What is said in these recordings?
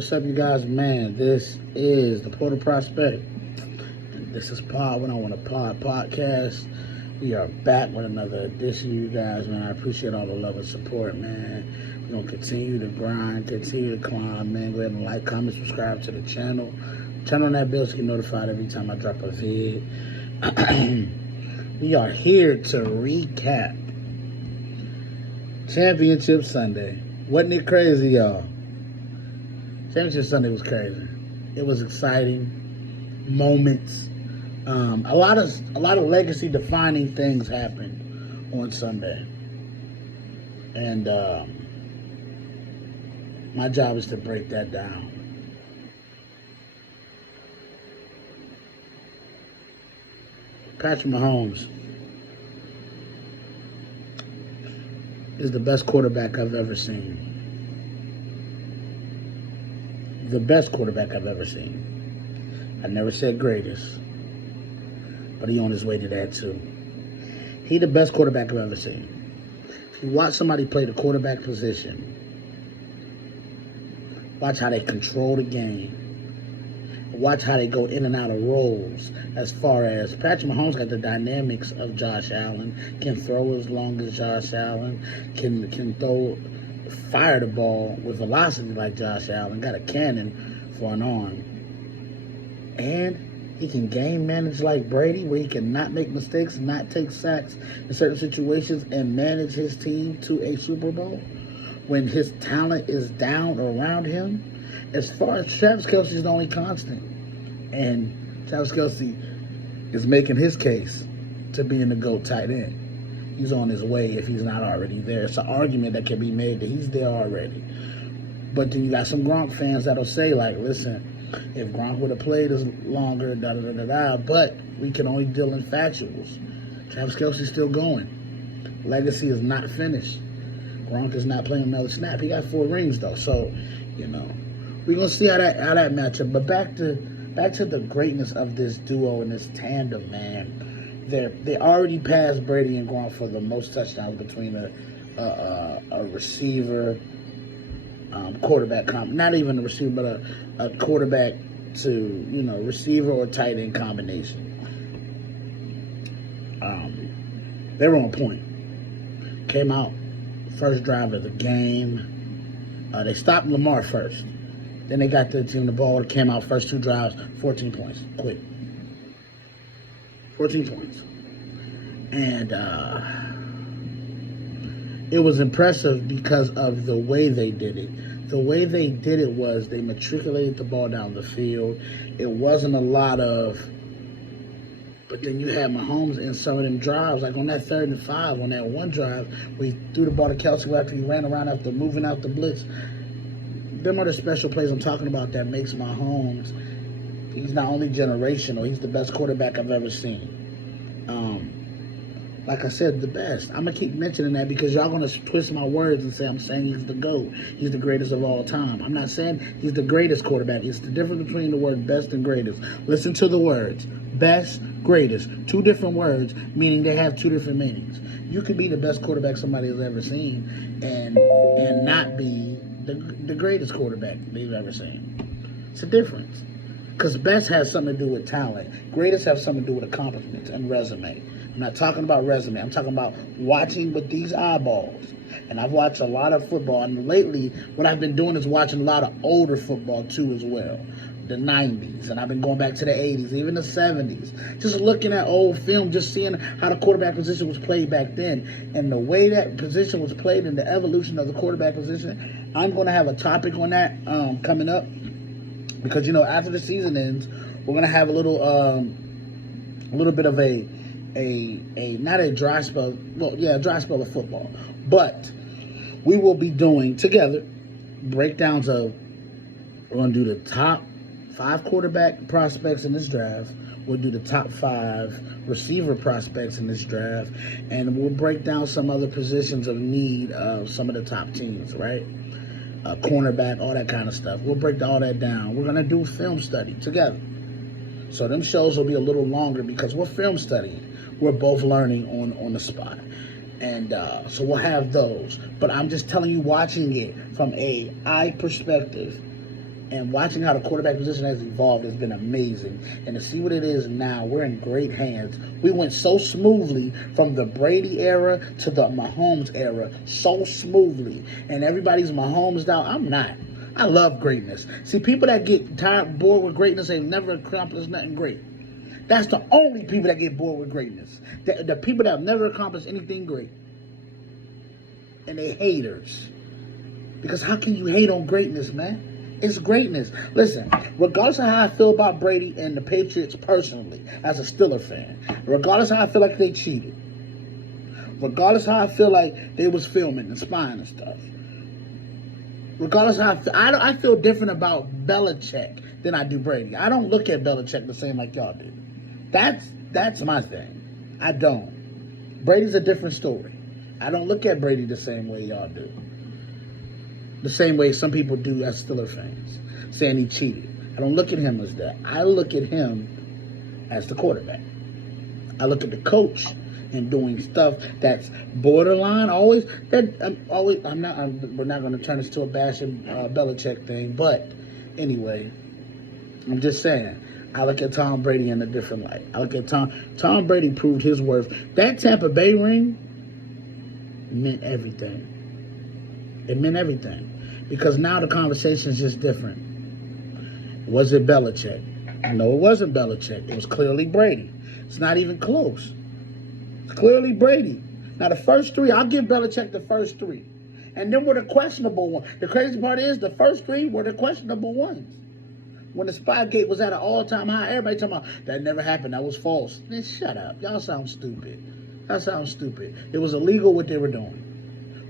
What's up, you guys? Man, this is the Portal Prospect. And this is Pod When I Want to Pod podcast. We are back with another edition, you guys, man. I appreciate all the love and support, man. We're going to continue to grind, continue to climb, man. Go ahead and like, comment, subscribe to the channel. Turn on that bell so you get notified every time I drop a vid. We are here to recap Championship Sunday. Wasn't it crazy, y'all? Championship Sunday was crazy. It was exciting moments. A lot of legacy defining things happened on Sunday, and my job is to break that down. Patrick Mahomes is the best quarterback I've ever seen. The best quarterback I've ever seen. I never said greatest, but he on his way to that too. He the best quarterback I've ever seen. If you watch somebody play the quarterback position, watch how they control the game. Watch how they go in and out of roles. As far as Patrick Mahomes got the dynamics of Josh Allen, can throw as long as Josh Allen, can fire the ball with velocity like Josh Allen, got a cannon for an arm. And he can game manage like Brady, where he can not make mistakes, not take sacks in certain situations, and manage his team to a Super Bowl when his talent is down around him. As far as Travis Kelce is the only constant. And Travis Kelce is making his case to being the GOAT tight end. He's on his way if he's not already there. It's an argument that can be made that he's there already. But then you got some Gronk fans that'll say, like, listen, if Gronk would have played as longer, da-da-da-da-da, but we can only deal in factuals. Travis Kelce's still going. Legacy is not finished. Gronk is not playing another snap. He got 4 rings, though. So, you know, we're going to see how that match up. But back to the greatness of this duo and this tandem, man. They already passed Brady and Gronk for the most touchdowns between a receiver, quarterback, not even a receiver, but a quarterback to, receiver or tight end combination. They were on point. Came out first drive of the game. They stopped Lamar first. Then they got the team the ball. Came out first 2 drives, 14 points. Quick. 14 points. And it was impressive because of the way they did it. The way they did it was they matriculated the ball down the field. It wasn't a lot of, but then you had Mahomes in some of them drives, like on that 3rd and 5, on that one drive, where he threw the ball to Kelce after he ran around after moving out the blitz. Them are the special plays I'm talking about that makes Mahomes, he's not only generational, he's the best quarterback I've ever seen. Like I said, the best. I'm going to keep mentioning that because y'all going to twist my words and say I'm saying he's the GOAT. He's the greatest of all time. I'm not saying he's the greatest quarterback. It's the difference between the word best and greatest. Listen to the words. Best, greatest. 2 different words, meaning they have 2 different meanings. You could be the best quarterback somebody has ever seen and not be the greatest quarterback they've ever seen. It's a difference. Because best has something to do with talent. Greatest have something to do with accomplishments and resume. I'm not talking about resume. I'm talking about watching with these eyeballs. And I've watched a lot of football. And lately, what I've been doing is watching a lot of older football, too, as well. The 90s. And I've been going back to the 80s, even the 70s. Just looking at old film, just seeing how the quarterback position was played back then. And the way that position was played and the evolution of the quarterback position. I'm going to have a topic on that coming up. Because, after the season ends, we're going to have a little bit of a not a dry spell, a dry spell of football. But we will be doing together breakdowns of, we're going to do the top 5 quarterback prospects in this draft. We'll do the top 5 receiver prospects in this draft. And we'll break down some other positions of need of some of the top teams, right? Cornerback, all that kind of stuff. We'll break all that down. We're going to do film study together. So them shows will be a little longer because we're film studying. We're both learning on the spot. And so we'll have those. But I'm just telling you, watching it from a eye perspective, And watching how the quarterback position has evolved has been amazing. And to see what it is now, we're in great hands. We went so smoothly from the Brady era to the Mahomes era, so smoothly. And everybody's Mahomes down. I'm not. I love greatness. See, people that get tired, bored with greatness, they've never accomplished nothing great. That's the only people that get bored with greatness. The people that have never accomplished anything great. And they haters. Because how can you hate on greatness, man? It's greatness. Listen, regardless of how I feel about Brady and the Patriots personally, as a Steelers fan, regardless of how I feel like they cheated, regardless of how I feel like they was filming and spying and stuff, regardless of how I feel different about Belichick than I do Brady. I don't look at Belichick the same like y'all do. That's my thing. I don't. Brady's a different story. I don't look at Brady the same way y'all do. The same way some people do as Steelers fans, saying he cheated. I don't look at him as that. I look at him as the quarterback. I look at the coach and doing stuff that's borderline. We're not going to turn this to a bashing Belichick thing, but anyway, I'm just saying. I look at Tom Brady in a different light. I look at Tom Brady proved his worth. That Tampa Bay ring meant everything. It meant everything. Because now the conversation is just different. Was it Belichick? No, it wasn't Belichick. It was clearly Brady. It's not even close. It's clearly Brady. Now, the first three, I'll give Belichick the first three. And then were the questionable ones. The crazy part is the first three were the questionable ones. When the Spygate was at an all-time high, everybody talking about, that never happened, that was false. Man, shut up. Y'all sound stupid. That sounds stupid. It was illegal what they were doing.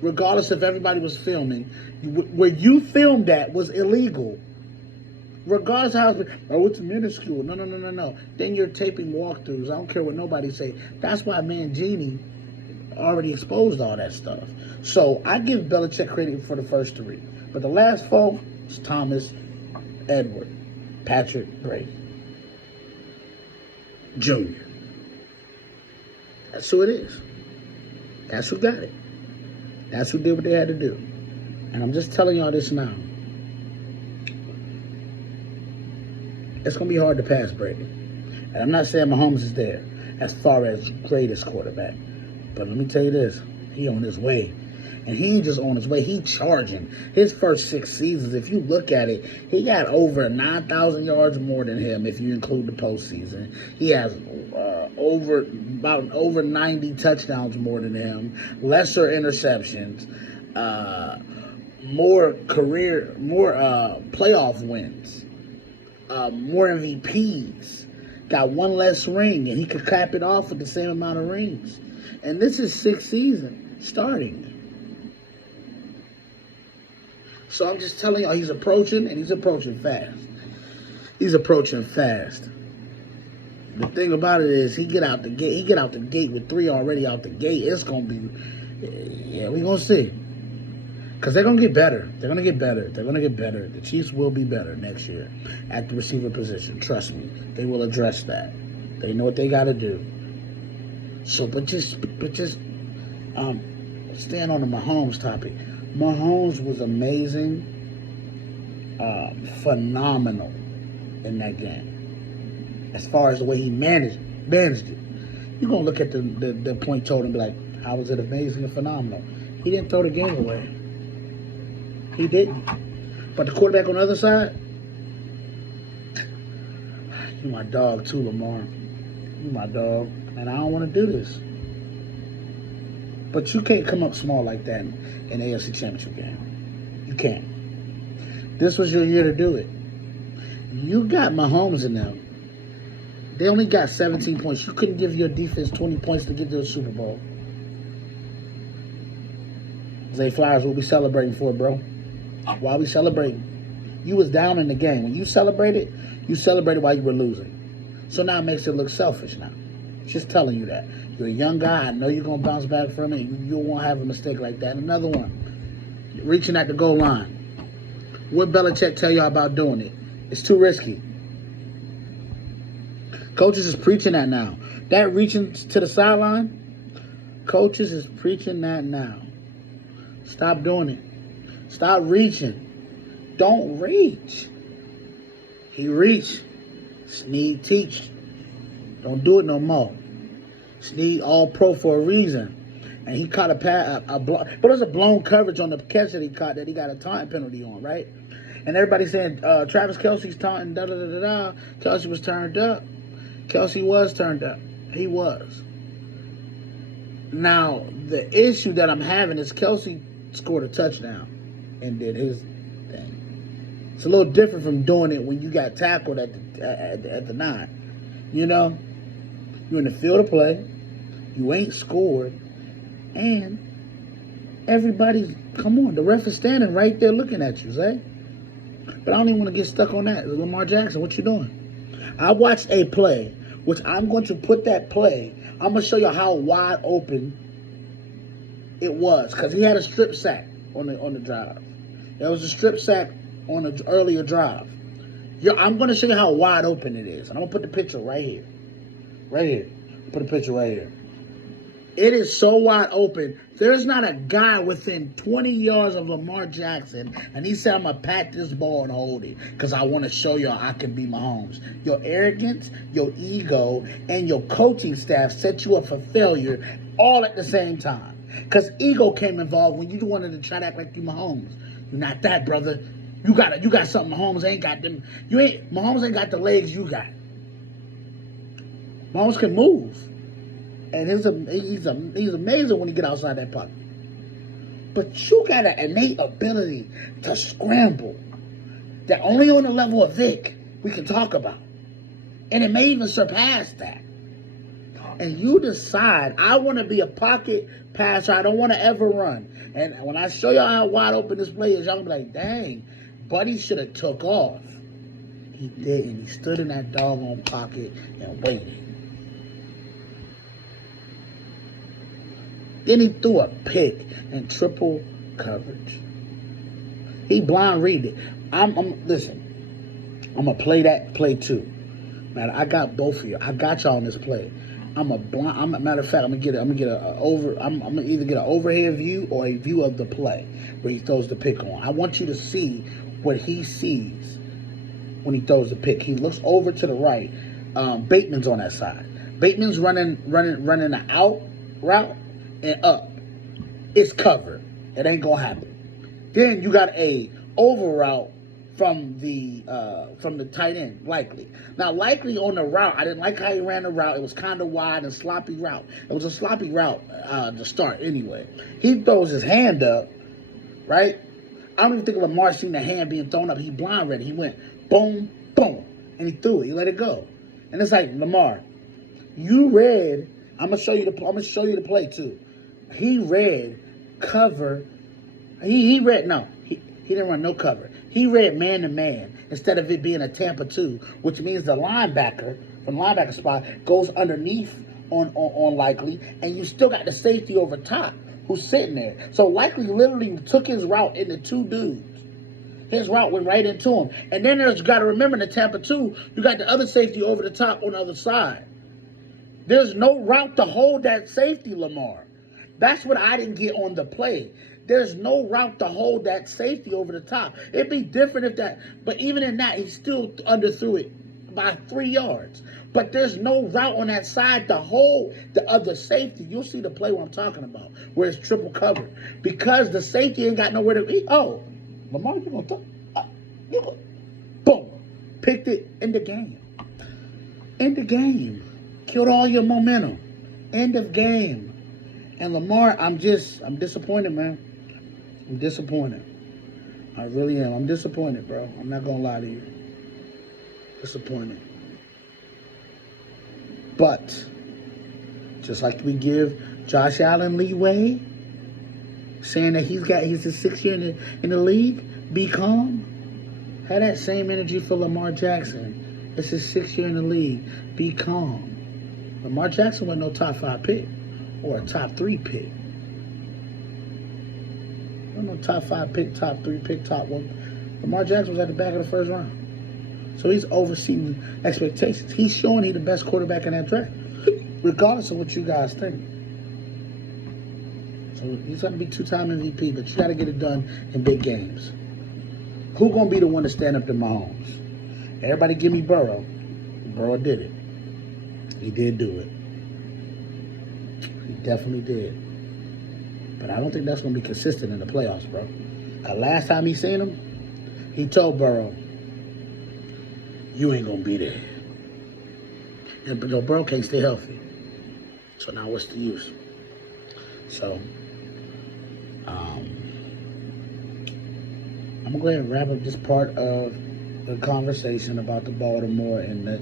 Regardless if everybody was filming, where you filmed at was illegal. Regardless of how it's minuscule. No. Then you're taping walkthroughs. I don't care what nobody say. That's why Mangini already exposed all that stuff. So I give Belichick credit for the first three. But the last four is Thomas, Edward, Patrick, Brady, Jr. That's who it is. That's who got it. That's who did what they had to do. And I'm just telling y'all this now. It's going to be hard to pass Brady. And I'm not saying Mahomes is there as far as greatest quarterback. But let me tell you this. He on his way. And he ain't just on his way. He charging. His first 6 seasons, if you look at it, he got over 9,000 yards more than him if you include the postseason. He has over 90 touchdowns more than him, lesser interceptions, more playoff wins, more MVPs, got one less ring, and he could cap it off with the same amount of rings. And this is 6th season starting. So I'm just telling y'all, he's approaching, and he's approaching fast. He's approaching fast. The thing about it is, he get out the gate with 3 already out the gate. It's gonna be, yeah, we gonna see. Cause they're gonna get better. They're gonna get better. The Chiefs will be better next year at the receiver position. Trust me, they will address that. They know what they got to do. So, but just staying on the Mahomes topic. Mahomes was amazing, phenomenal in that game. As far as the way he managed it. You're going to look at the point total and be like, how was it amazing and phenomenal? He didn't throw the game away. He didn't. But the quarterback on the other side, you my dog too, Lamar. You my dog. And I don't want to do this. But you can't come up small like that in the AFC Championship game. You can't. This was your year to do it. You got Mahomes in them. They only got 17 points. You couldn't give your defense 20 points to get to the Super Bowl. Zay Flowers, what we celebrating for, bro? Why we celebrating? You was down in the game. When you celebrated while you were losing. So now it makes it look selfish now. Just telling you that. You're a young guy. I know you're going to bounce back from it. You won't have a mistake like that. Another one. Reaching at the goal line. What Belichick tell y'all about doing it? It's too risky. Coaches is preaching that now. That reaching to the sideline, coaches is preaching that now. Stop doing it. Stop reaching. Don't reach. He reached. Snead teach. Don't do it no more. Snead all pro for a reason. And he caught but it was a blown coverage on the catch that he caught that he got a taunting penalty on, right? And everybody's saying Travis Kelce's taunting, da-da-da-da-da. Kelce was turned up. Kelce was turned up. He was. Now, the issue that I'm having is Kelce scored a touchdown and did his thing. It's a little different from doing it when you got tackled at the 9. You know? You're in the field of play. You ain't scored. And everybody's, come on, the ref is standing right there looking at you, Zay. But I don't even want to get stuck on that. Lamar Jackson, what you doing? I watched a play, which I'm going to put that play. I'm going to show you how wide open it was. Because he had a strip sack on the drive. There was a strip sack on the earlier drive. I'm going to show you how wide open it is. And I'm going to put the picture right here. Right here. Put a picture right here. It is so wide open. There's not a guy within 20 yards of Lamar Jackson, and he said, I'm going to pat this ball and hold it because I want to show y'all I can be Mahomes. Your arrogance, your ego, and your coaching staff set you up for failure all at the same time. Because ego came involved when you wanted to try to act like you Mahomes. You're not that, brother. You got something Mahomes ain't got. Mahomes ain't got the legs you got. Mahomes can move. And he's amazing when he get outside that pocket. But you got an innate ability to scramble that only on the level of Vic we can talk about. And it may even surpass that. And you decide, I want to be a pocket passer. I don't want to ever run. And when I show y'all how wide open this play is, y'all going to be like, dang, Buddy should have took off. He didn't. He stood in that doggone pocket and waited. Then he threw a pick in triple coverage. He blind read it. Listen, I'm gonna play that play too. Man, I got both of you. I got y'all on this play. Matter of fact, I'm gonna either get an overhead view or a view of the play where he throws the pick on. I want you to see what he sees when he throws the pick. He looks over to the right. Bateman's on that side. Bateman's running an out route. And up, it's covered. It ain't gonna happen. Then you got a over route from the tight end, Likely. Now, Likely on the route, I didn't like how he ran the route. It was kind of wide and sloppy route. It was a sloppy route to start anyway. He throws his hand up, right? I don't even think Lamar seen the hand being thrown up. He blind read it. He went boom, boom, and he threw it. He let it go. And it's like, Lamar, you read. I'm gonna show you the play too. He read cover. He didn't run no cover. He read man to man instead of it being a Tampa 2, which means the linebacker from linebacker spot goes underneath on Likely, and you still got the safety over top who's sitting there. So Likely literally took his route into two dudes. His route went right into him. And then you got to remember in the Tampa 2, you got the other safety over the top on the other side. There's no route to hold that safety, Lamar. That's what I didn't get on the play. There's no route to hold that safety over the top. It'd be different if that, but even in that, he still underthrew it by 3 yards. But there's no route on that side to hold the other safety. You'll see the play what I'm talking about, where it's triple covered. Because the safety ain't got nowhere to be. Oh, Lamar, you're going to boom. Picked it in the game. In the game. Killed all your momentum. End of game. And Lamar, I'm disappointed, man. I'm disappointed. I really am. I'm disappointed, bro. I'm not going to lie to you. Disappointed. But, just like we give Josh Allen leeway, saying that he's his 6th year in the league, be calm. Have that same energy for Lamar Jackson. It's his 6th year in the league. Be calm. Lamar Jackson wasn't no top 5 pick or a top 3 pick. No top 5 pick, top 3 pick, top 1. Lamar Jackson was at the back of the first round. So he's overseeing expectations. He's showing he's the best quarterback in that draft, regardless of what you guys think. So he's going to be 2-time MVP, but you got to get it done in big games. Who's going to be the one to stand up to Mahomes? Everybody give me Burrow. Burrow did it. He did do it. He definitely did. But I don't think that's going to be consistent in the playoffs, bro. Last time he seen him, he told Burrow, you ain't going to be there. And Burrow can't stay healthy. So now what's the use? So, I'm going to go ahead and wrap up this part of the conversation about the Baltimore and the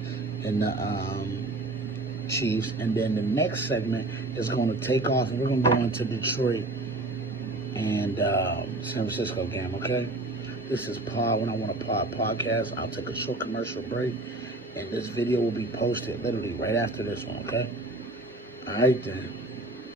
Chiefs. And then the next segment is going to take off, and we're going to go into Detroit and San Francisco game, okay? This is Pod When I Want to Pod podcast. I'll take a short commercial break, and this video will be posted literally right after this one, okay? All right, then.